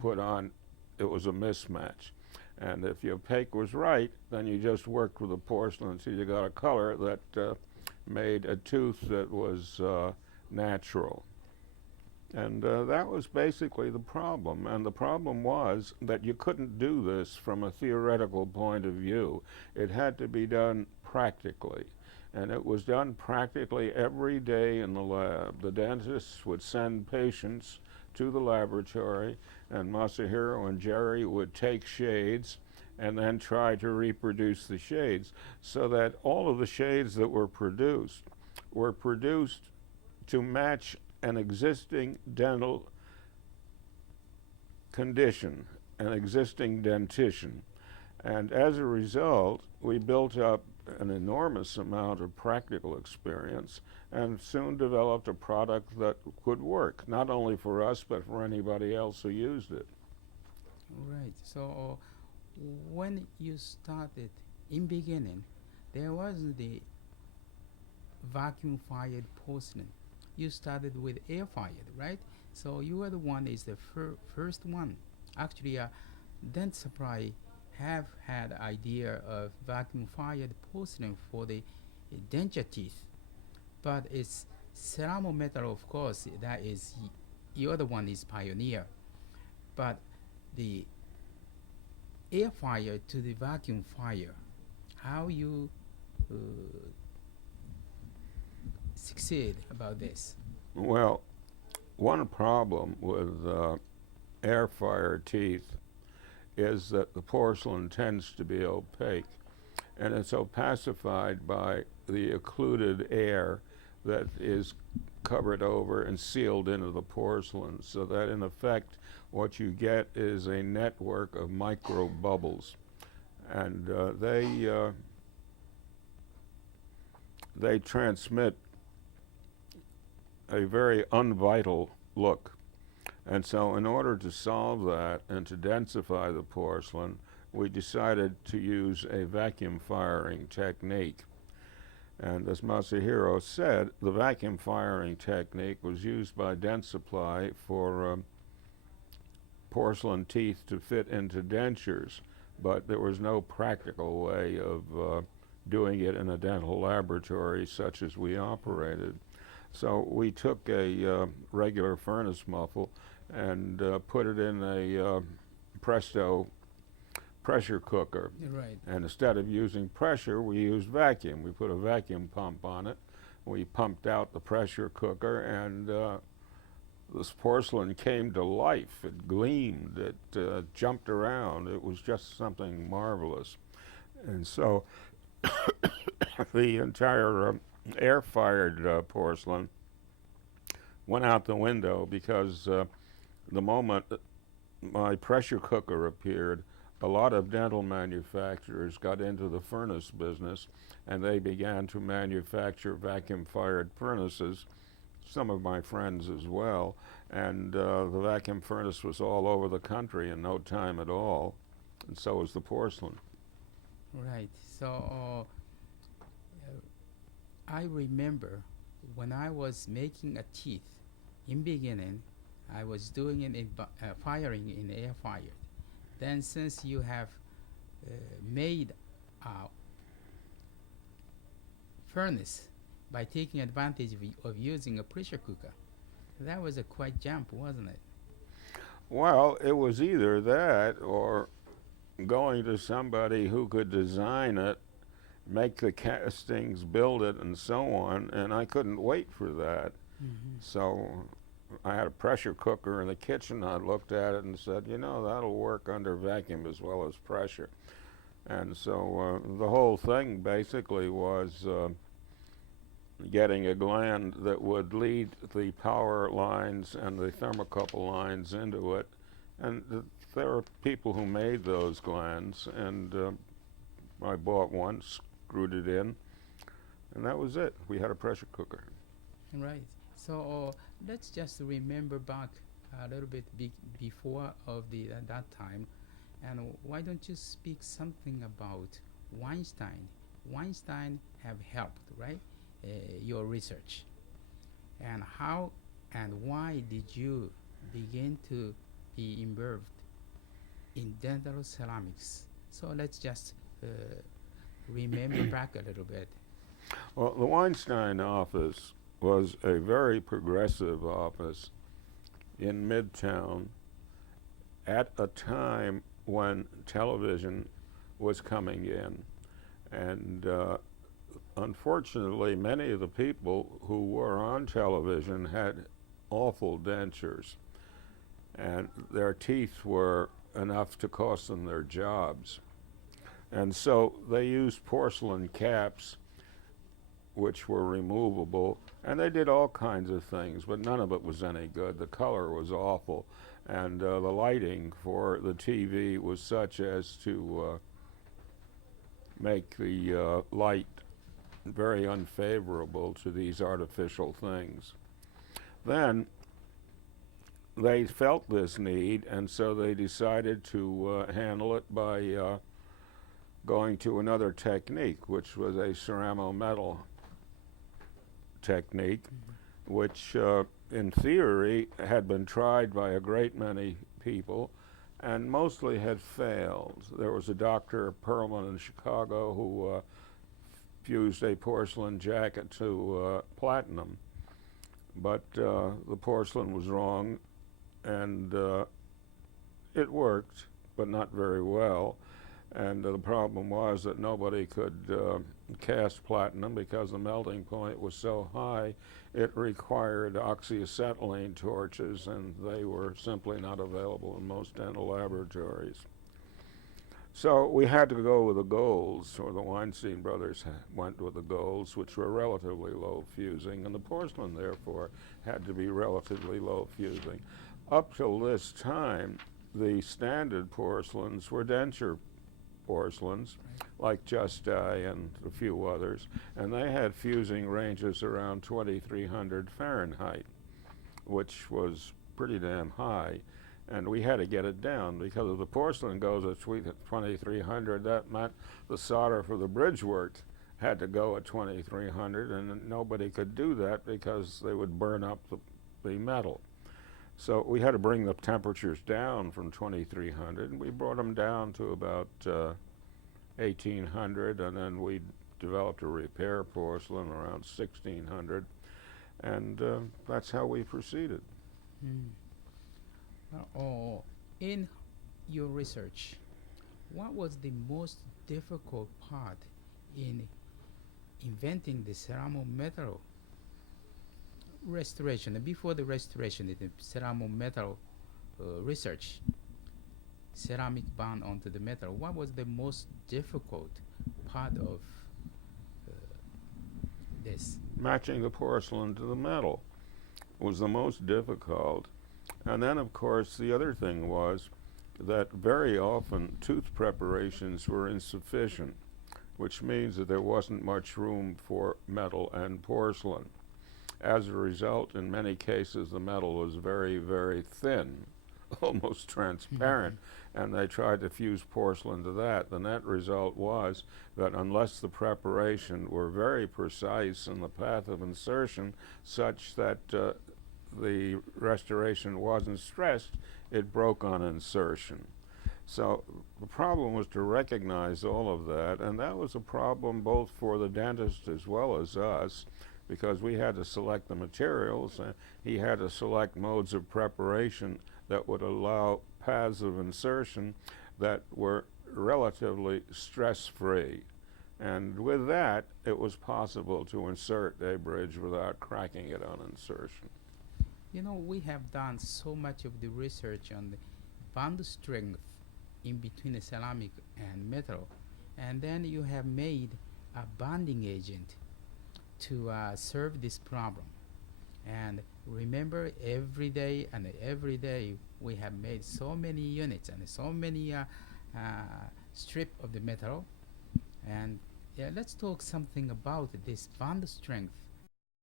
put on, it was a mismatch. And if your opaque was right, then you just worked with the porcelain until you got a color that made a tooth that was natural. And that was basically the problem. And the problem was that you couldn't do this from a theoretical point of view. It had to be done practically. And it was done practically every day in the lab. The dentists would send patients to the laboratory, and Masahiro and Jerry would take shades and then try to reproduce the shades, so that all of the shades that were produced to match an existing dental condition, an existing dentition. And as a result, we built up an enormous amount of practical experience and soon developed a product that could work, not only for us, but for anybody else who used it. Right. So when you started in beginning, there was the vacuum fired porcelain. You started with air fired, right? So you were the one is the first one. Actually, Dent Supply have had idea of vacuum fired porcelain for the denture teeth, but it's Ceramo-Metal, of course. That is, you're the one is pioneer. But the air fire to the vacuum fire, how you uh, succeed about this? Well, one problem with air-fired teeth is that the porcelain tends to be opaque, and it's opacified by the occluded air that is covered over and sealed into the porcelain, so that in effect what you get is a network of micro bubbles, and they transmit a very unvital look. And so in order to solve that and to densify the porcelain, we decided to use a vacuum firing technique. And as Masahiro said, the vacuum firing technique was used by Dent Supply for porcelain teeth to fit into dentures, but there was no practical way of doing it in a dental laboratory such as we operated. So we took a regular furnace muffle and put it in a Presto pressure cooker. Right. And instead of using pressure, we used vacuum. We put a vacuum pump on it. We pumped out the pressure cooker, and this porcelain came to life. It gleamed. It jumped around. It was just something marvelous. And so the entire air-fired porcelain went out the window because the moment my pressure cooker appeared, a lot of dental manufacturers got into the furnace business, and they began to manufacture vacuum-fired furnaces, some of my friends as well, and the vacuum furnace was all over the country in no time at all, and so was the porcelain. Right. So I remember when I was making a teeth in beginning, I was doing it in firing in air fired. Then since you have made a furnace by taking advantage of using a pressure cooker, that was a quite jump, wasn't it? Well, it was either that or going to somebody who could design it, make the castings, build it, and so on, and I couldn't wait for that. Mm-hmm. So I had a pressure cooker in the kitchen. I looked at it and said, you know, that'll work under vacuum as well as pressure. And so the whole thing basically was getting a gland that would lead the power lines and the thermocouple lines into it. And there are people who made those glands, and I bought one, screwed it in, and that was it. We had a pressure cooker. Right. So let's just remember back a little bit before of that time, and why don't you speak something about Weinstein? Weinstein have helped, right? Your research, and how and why did you begin to he involved in dental ceramics. So let's just remember back a little bit. Well, the Weinstein office was a very progressive office in Midtown at a time when television was coming in. And unfortunately, many of the people who were on television had awful dentures, and their teeth were enough to cost them their jobs. And so they used porcelain caps, which were removable, and they did all kinds of things, but none of it was any good. The color was awful, and the lighting for the TV was such as to make the light very unfavorable to these artificial things. Then they felt this need, and so they decided to handle it by going to another technique, which was a Ceramo-Metal technique, which in theory had been tried by a great many people and mostly had failed. There was a Dr. Perlman in Chicago who fused a porcelain jacket to platinum, but the porcelain was wrong, and it worked, but not very well. And the problem was that nobody could cast platinum because the melting point was so high. It required oxyacetylene torches, and they were simply not available in most dental laboratories. So we had to go with the golds, or the Weinstein brothers went with the golds, which were relatively low fusing, and the porcelain, therefore, had to be relatively low fusing. Up till this time, the standard porcelains were denture porcelains, like Just and a few others, and they had fusing ranges around 2300 Fahrenheit, which was pretty damn high, and we had to get it down, because if the porcelain goes at 2300, that meant the solder for the bridge work had to go at 2300, and nobody could do that because they would burn up the metal. So we had to bring the temperatures down from 2300, and we brought them down to about 1800, and then we developed a repair porcelain around 1600, and that's how we proceeded. In your research, what was the most difficult part in inventing the Ceramo-Metal restoration? Before the restoration, the Ceramo-Metal research, ceramic bound onto the metal, what was the most difficult part of this? Matching the porcelain to the metal was the most difficult. And then, of course, the other thing was that very often tooth preparations were insufficient, which means that there wasn't much room for metal and porcelain. As a result, in many cases, the metal was very, very thin, almost transparent, and they tried to fuse porcelain to that. The net result was that unless the preparation were very precise in the path of insertion, such that the restoration wasn't stressed, it broke on insertion. So the problem was to recognize all of that, and that was a problem both for the dentist as well as us, because we had to select the materials, and he had to select modes of preparation that would allow paths of insertion that were relatively stress-free. And with that, it was possible to insert a bridge without cracking it on insertion. You know, we have done so much of the research on the bond strength in between the ceramic and metal, and then you have made a bonding agent to serve this problem. And remember, every day we have made so many units and so many strip of the metal. And let's talk something about this bond strength